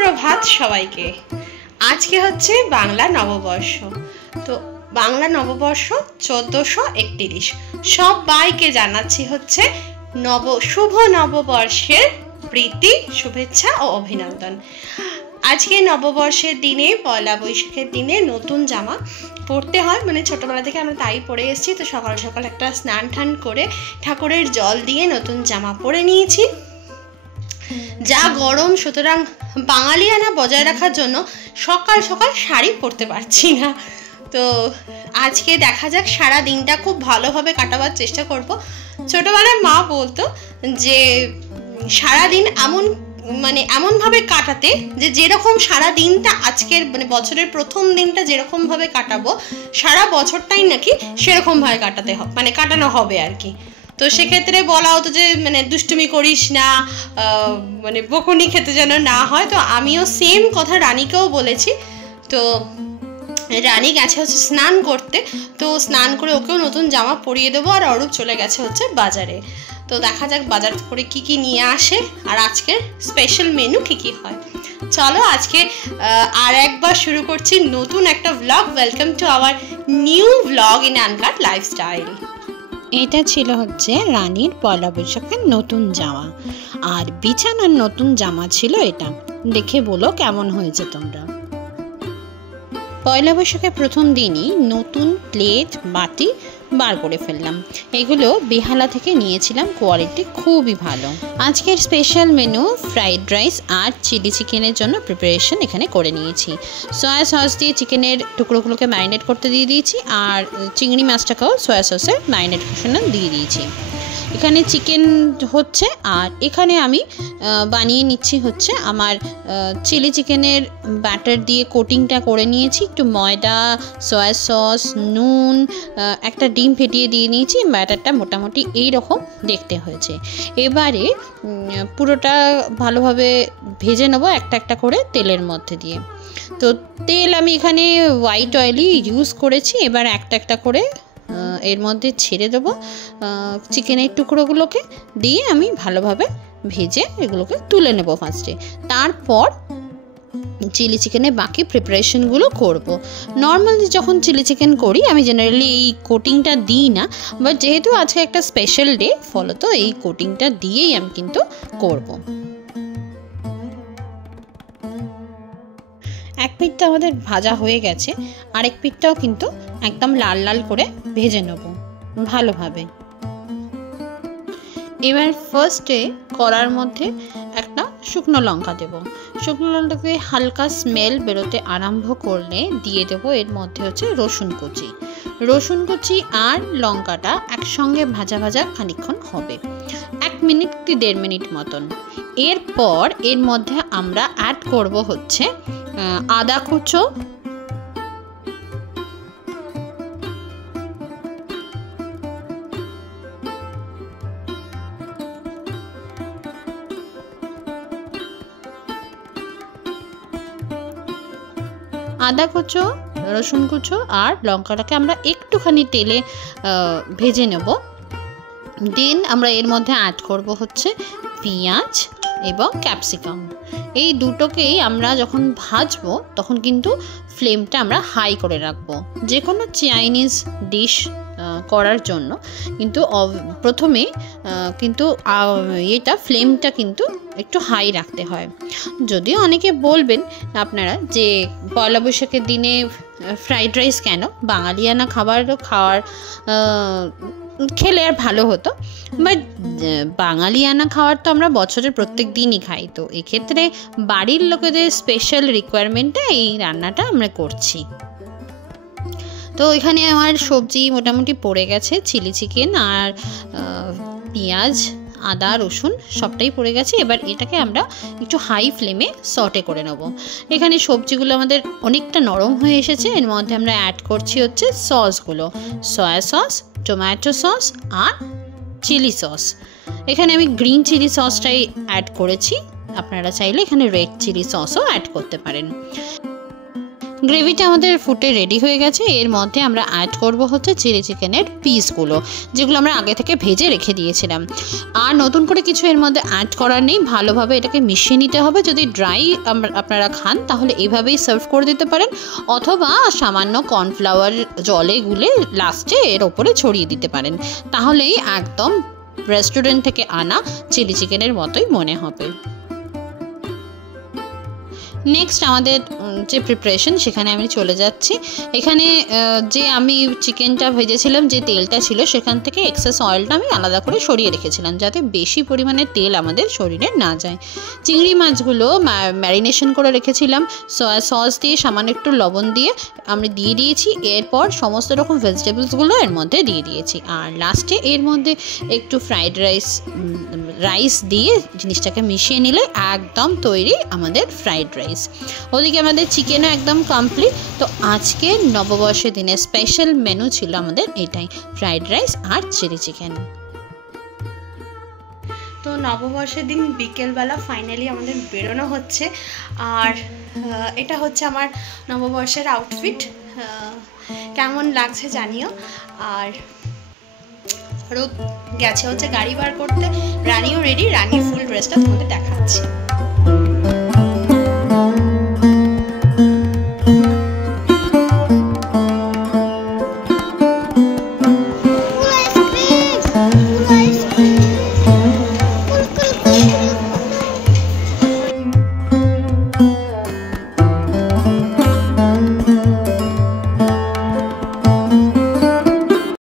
সুপ্রভাত সবাইকে। আজকে হচ্ছে বাংলা নববর্ষ। তো বাংলা নববর্ষ 1431। সবাইকে জানাচ্ছি হচ্ছে শুভ নববর্ষের প্রীতি, শুভেচ্ছা ও অভিনন্দন। আজকে নববর্ষের দিনে, পয়লা বৈশাখের দিনে নতুন জামা পরতে হয়, মানে ছোটবেলা থেকে আমরা তাই পরে এসেছি। তো সকাল সকাল একটা স্নান টান করে ঠাকুরের জল দিয়ে নতুন জামা পরে নিয়েছি। যা গরম, সুতরাং বাঙালিয়ানা বজায় রাখার জন্য সকাল সকাল শাড়ি পরতে পারছি না। তো আজকে দেখা যাক, সারা দিনটা খুব ভালোভাবে কাটাবার চেষ্টা করব। ছোটবেলায় মা বলতো যে সারাদিন এমনভাবে কাটাতে যে যেরকম সারা দিনটা আজকের বছরের প্রথম দিনটা যেরকমভাবে কাটাবো, সারা বছরটাই নাকি সেরকমভাবে কাটানো হবে আর কি। তো সেক্ষেত্রে বলা হতো যে দুষ্টুমি করিস না, বকুনি খেতে যেন না হয়। তো আমিও সেম কথা রানীকেও বলেছি। তো রানী গেছে হচ্ছে স্নান করতে, তো স্নান করে ওকেও নতুন জামা পরিয়ে দেবো। আর অরূপ চলে গেছে হচ্ছে বাজারে। তো দেখা যাক বাজার করে কি কি নিয়ে আসে আর আজকের স্পেশাল মেনু কি কি হয়। চলো আজকে আর একবার শুরু করছি নতুন একটা vlog. Welcome to our new vlog in uncut lifestyle. এটা ছিল হচ্ছে রানীর পয়লা বৈশাখের নতুন জামা, আর বিছানার নতুন জামা ছিল এটা। দেখে বলো কেমন হয়েছে তোমরা। পয়লা বৈশাখের প্রথম দিনই নতুন প্লেট বাটি বার করে ফেললাম। এগুলো বেহালা থেকে নিয়েছিলাম, কোয়ালিটি খুবই ভালো। আজকের স্পেশাল মেনু ফ্রাইড রাইস আর চিলি চিকেনের জন্য প্রিপারেশন এখানে করে নিয়েছি। সয়া সস দিয়ে চিকেনের টুকরোগুলোকে ম্যারিনেট করতে দিয়ে দিয়েছি, আর চিংড়ি মাছটাকেও সয়া সসের ম্যারিনেশন দিয়ে দিয়েছি। এখানে চিকেন হচ্ছে, আর এখানে আমি বানিয়ে নিচ্ছি হচ্ছে আমার চিলি চিকেনের ব্যাটার দিয়ে কোটিংটা করে নিয়েছি। একটু ময়দা, সয়া সস, নুন, একটা ডিম ফেটিয়ে দিয়ে নিয়েছি। ব্যাটারটা মোটামুটি এই রকম দেখতে হয়েছে। এবারে পুরোটা ভালোভাবে ভেজে নেবো একটা একটা করে তেলের মধ্যে দিয়ে। তো তেল আমি এখানে হোয়াইট অয়েলই ইউজ করেছি। এবার একটা একটা করে এর মধ্যে ছেড়ে দেবো চিকেনের টুকরোগুলোকে দিয়ে। আমি ভালোভাবে ভেজে এগুলোকে তুলে নেব ফার্স্টে, তারপর চিলি চিকেনের বাকি প্রিপারেশনগুলো করব। নর্মালি যখন চিলি চিকেন করি আমি জেনারেলি এই কোটিংটা দিই না, বাট যেহেতু আজকে একটা স্পেশাল ডে, ফলত এই কোটিংটা দিয়েই আমি কিন্তু করব। এক পিঠটা আমাদের ভাজা হয়ে গেছে, আরেক পিঠটাও কিন্তু একদম লাল লাল করে ভেজে নেব ভালোভাবে। এবার ফার্স্টে কড়ার মধ্যে একটা শুকনো লঙ্কা দেব। শুকনো লঙ্কাকে হালকা স্মেল বেরোতে আরম্ভ করলে দিয়ে দেব এর মধ্যে হচ্ছে রসুন কুচি। রসুন কুচি আর লঙ্কাটা একসঙ্গে ভাজা ভাজা খানিকক্ষণ হবে, 1 মিনিট কি 1.5 মিনিট মতন। এরপর এর মধ্যে আমরা অ্যাড করব হচ্ছে আদা কুচো, আদা কুচো, রসুন কুচো আর লঙ্কাটাকে আমরা একটুখানি তেলে ভেজে নেব। দেন আমরা এর মধ্যে অ্যাড করব হচ্ছে পেঁয়াজ এবং ক্যাপসিকাম। এই দুটোকেই আমরা যখন ভাজবো তখন কিন্তু ফ্লেমটা আমরা হাই করে রাখবো। যে কোনো চাইনিজ ডিশ করার জন্য কিন্তু প্রথমে কিন্তু এটা ফ্লেমটা কিন্তু একটু হাই রাখতে হয়। যদিও অনেকে বলবেন আপনারা যে পয়লা বৈশাখের দিনে ফ্রাইড রাইস কেন, বাঙালিয়ানা খাবার খেলে আর ভালো হতো, বাট বাঙালিয়ানা খাবার তো আমরা বছরের প্রত্যেক দিনই খাই। তো এক্ষেত্রে বাড়ির লোকেদের স্পেশাল রিকোয়ারমেন্টে এই রান্নাটা আমরা করছি। তো এখানে আমার সবজি মোটামুটি পড়ে গেছে, চিলি চিকেন আর পেঁয়াজ, আদা, রসুন সবটাই পড়ে গেছে। এবার এটাকে আমরা একটু হাই ফ্লেমে সটে করে নেব। এখানে সবজিগুলো আমাদের অনেকটা নরম হয়ে এসেছে। এর মধ্যে আমরা অ্যাড করছি হচ্ছে সসগুলো, সয়া সস, টমেটো সস আর চিলি সস। এখানে আমি গ্রিন চিলি সসটাই অ্যাড করেছি, আপনারা চাইলে এখানে রেড চিলি সসও অ্যাড করতে পারেন। গ্রেভিটা আমাদের ফুটে রেডি হয়ে গেছে। এর মধ্যে আমরা অ্যাড করব হচ্ছে চিলি চিকেনের পিসগুলো, যেগুলো আমরা আগে থেকে ভেজে রেখে দিয়েছিলাম। আর নতুন করে কিছু এর মধ্যে অ্যাড করার নেই, ভালোভাবে এটাকে মিশিয়ে নিতে হবে। যদি ড্রাই আপনারা খান তাহলে এইভাবেই সার্ভ করে দিতে পারেন, অথবা সামান্য কর্নফ্লাওয়ার জলে গুলে লাস্টে এর ওপরে ছড়িয়ে দিতে পারেন, তাহলেই একদম রেস্টুরেন্ট থেকে আনা চিলি চিকেনের মতোই মনে হবে। নেক্সট আমাদের যে প্রিপারেশন সেখানে আমি চলে যাচ্ছি। এখানে যে আমি চিকেনটা ভেজেছিলাম, যে তেলটা ছিল সেখান থেকে এক্সেস অয়েলটা আমি আলাদা করে সরিয়ে রেখেছিলাম, যাতে বেশি পরিমাণে তেল আমাদের শরীরে না যায়। চিংড়ি মাছগুলো ম্যারিনেশন করে রেখেছিলাম সয়া সস দিয়ে, সামান্য একটু লবণ দিয়ে আমি দিয়ে দিয়েছি। এরপর সমস্ত রকম ভেজিটেবলসগুলো এর মধ্যে দিয়ে দিয়েছি, আর লাস্টে এর মধ্যে একটু ফ্রাইড রাইস দিয়ে জিনিসটাকে মিশিয়ে নিলে একদম তৈরি আমাদের ফ্রাইড রাইস। ওদিকে আমাদের চিকেনও একদম কমপ্লিট। তো আজকের নববর্ষের দিনে স্পেশাল মেনু ছিল আমাদের এটাই, ফ্রাইড রাইস আর চিলি চিকেন। তো নববর্ষের দিন বিকেলবেলা ফাইনালি আমাদের বেরোনো হচ্ছে, আর এটা হচ্ছে আমার নববর্ষের আউটফিট। কেমন লাগছে জানিও। আর রূপ গেছে হচ্ছে গাড়ি বার করতে, রানিও রেডি, রানির ফুল ড্রেসটা তোমাদের দেখাচ্ছি।